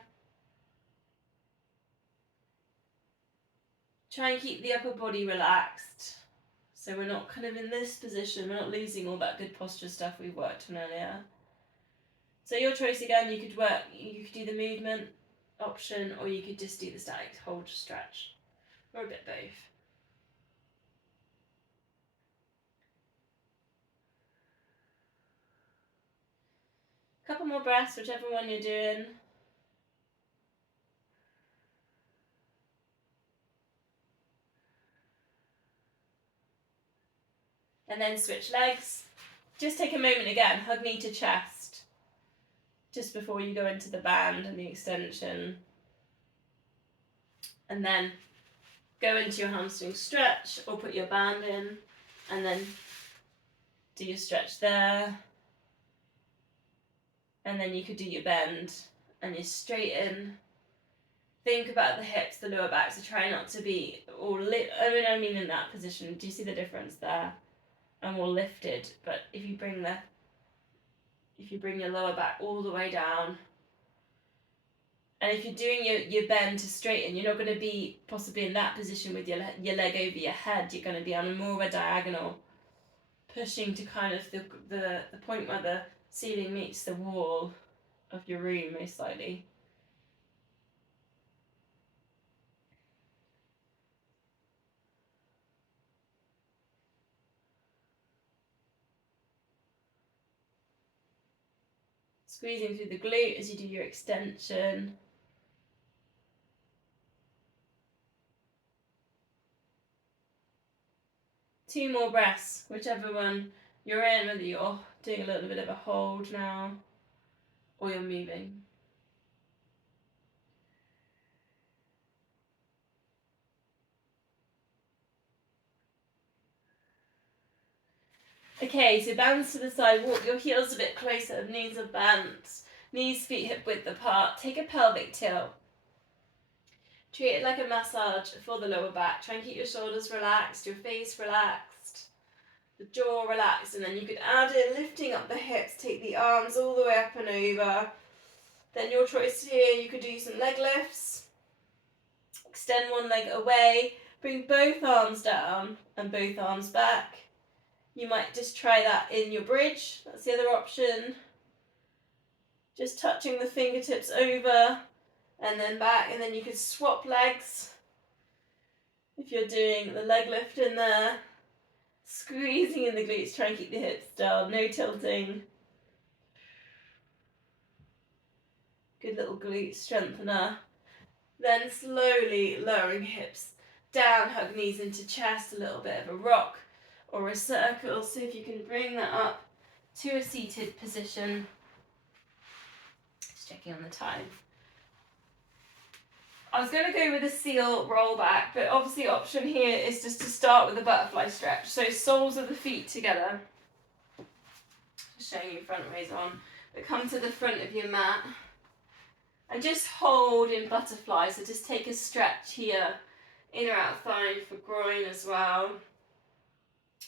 Try and keep the upper body relaxed. So we're not kind of in this position, we're not losing all that good posture stuff we worked on earlier. So your choice again, you could do the movement option, or you could just do the static hold stretch, or a bit both. Couple more breaths, whichever one you're doing. And then switch legs. Just take a moment again, hug knee to chest, just before you go into the band and the extension. And then go into your hamstring stretch, or put your band in, and then do your stretch there. And then you could do your bend and your straighten. Think about the hips, the lower back, so try not to be all I mean in that position. Do you see the difference there? I'm all lifted, but if you bring your lower back all the way down, and if you're doing your bend to straighten, you're not going to be possibly in that position with your leg over your head. You're going to be on more of a diagonal, pushing to kind of the point where the ceiling meets the wall of your room, most likely. Squeezing through the glute as you do your extension. Two more breaths, whichever one you're in, whether you're doing a little bit of a hold now or you're moving. Okay, so bands to the side, walk your heels a bit closer, knees are bent, knees, feet hip width apart. Take a pelvic tilt. Treat it like a massage for the lower back. Try and keep your shoulders relaxed, your face relaxed, the jaw relaxed, and then you could add in lifting up the hips, take the arms all the way up and over. Then your choice here, you could do some leg lifts. Extend one leg away, bring both arms down and both arms back. You might just try that in your bridge, that's the other option. Just touching the fingertips over and then back, and then you could swap legs if you're doing the leg lift in there. Squeezing in the glutes, try and keep the hips down, no tilting. Good little glute strengthener. Then slowly lowering hips down, hug knees into chest, a little bit of a rock or a circle. So if you can bring that up to a seated position. Just checking on the time. I was going to go with a seal roll back, but obviously option here is just to start with a butterfly stretch. So soles of the feet together. Just showing you front raise on. But come to the front of your mat. And just hold in butterfly. So just take a stretch here. In or out thigh for groin as well.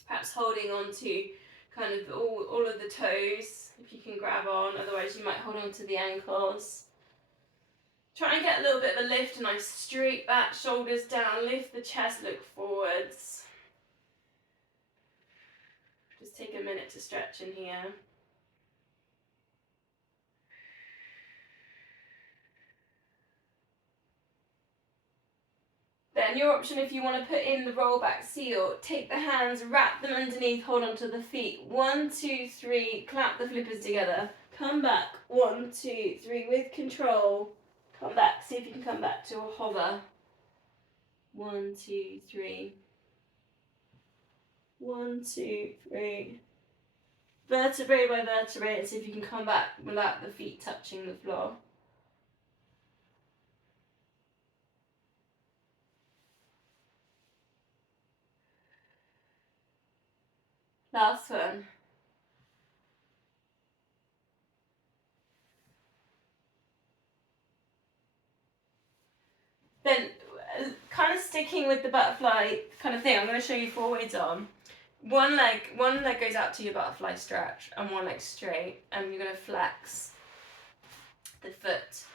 Perhaps holding on to kind of all of the toes, if you can grab on. Otherwise you might hold on to the ankles. Try and get a little bit of a lift, a nice straight back, shoulders down, lift the chest, look forwards. Just take a minute to stretch in here. Then your option, if you want to put in the roll back seal, take the hands, wrap them underneath, hold onto the feet. 1, 2, 3, clap the flippers together. Come back, 1, 2, 3, with control. Come back, see if you can come back to a hover. 1, 2, 3. 1, 2, 3. Vertebrae by vertebrae, and see if you can come back without the feet touching the floor. Last one. Then, kind of sticking with the butterfly kind of thing, I'm going to show you 4 weights on. One leg goes out to your butterfly stretch, and one leg straight, and you're going to flex the foot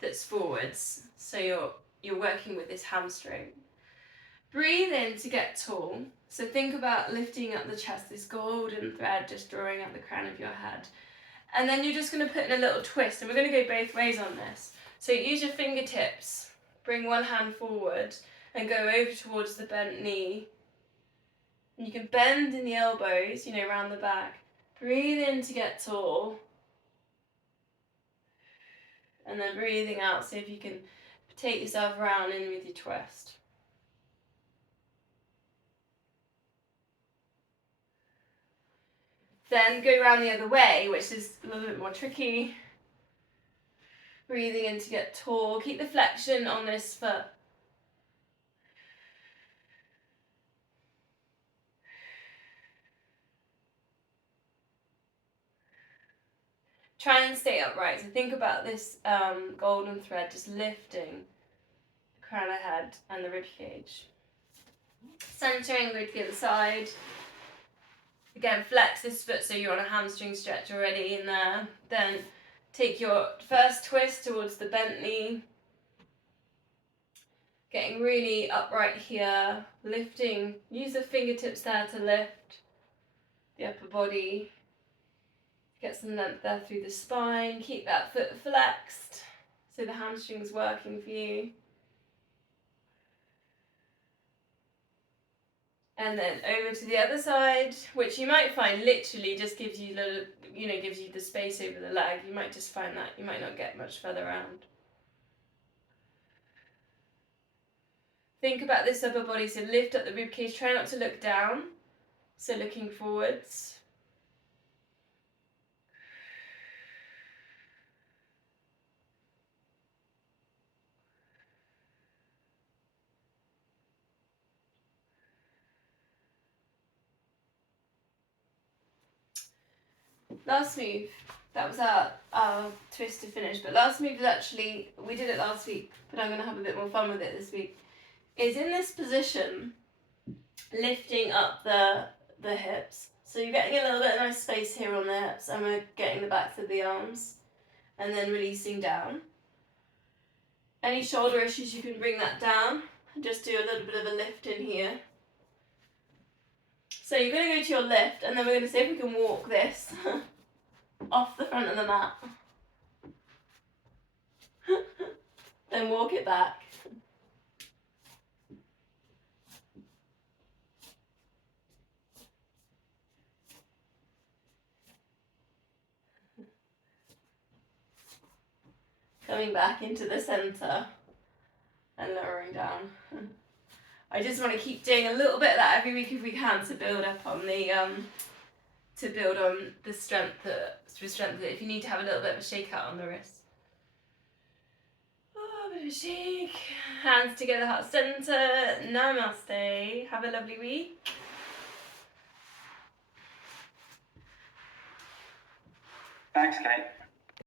that's forwards, so you're working with this hamstring. Breathe in to get tall. So think about lifting up the chest, this golden thread just drawing up the crown of your head. And then you're just going to put in a little twist, and we're going to go both ways on this. So use your fingertips, bring one hand forward and go over towards the bent knee. And you can bend in the elbows, around the back. Breathe in to get tall. And then breathing out, see if you can take yourself around in with your twist. Then go around the other way, which is a little bit more tricky. Breathing in to get tall. Keep the flexion on this foot. Try and stay upright. So think about this golden thread just lifting the crown of head and the rib cage. Centering, go to the other side. Again, flex this foot so you're on a hamstring stretch already in there. Then take your first twist towards the bent knee. Getting really upright here. Lifting, use the fingertips there to lift the upper body. Get some length there through the spine. Keep that foot flexed so the hamstring's working for you. And then over to the other side, which you might find literally just gives you gives you the space over the leg. You might just find that you might not get much further around. Think about this upper body, so lift up the rib cage. Try not to look down, so looking forwards. Last move, that was our twist to finish, but last move is actually, we did it last week, but I'm going to have a bit more fun with it this week, is in this position, lifting up the hips. So you're getting a little bit of nice space here on the hips, and we're getting the backs of the arms, and then releasing down. Any shoulder issues, you can bring that down, and just do a little bit of a lift in here. So you're going to go to your lift, and then we're going to see if we can walk this off the front of the mat. Then walk it back. Coming back into the centre and lowering down. I just want to keep doing a little bit of that every week if we can to build up on the strength that if you need to have a little bit of a shake out on the wrist. Oh, a bit of a shake. Hands together, heart centre. Namaste. Have a lovely week. Thanks, Kate.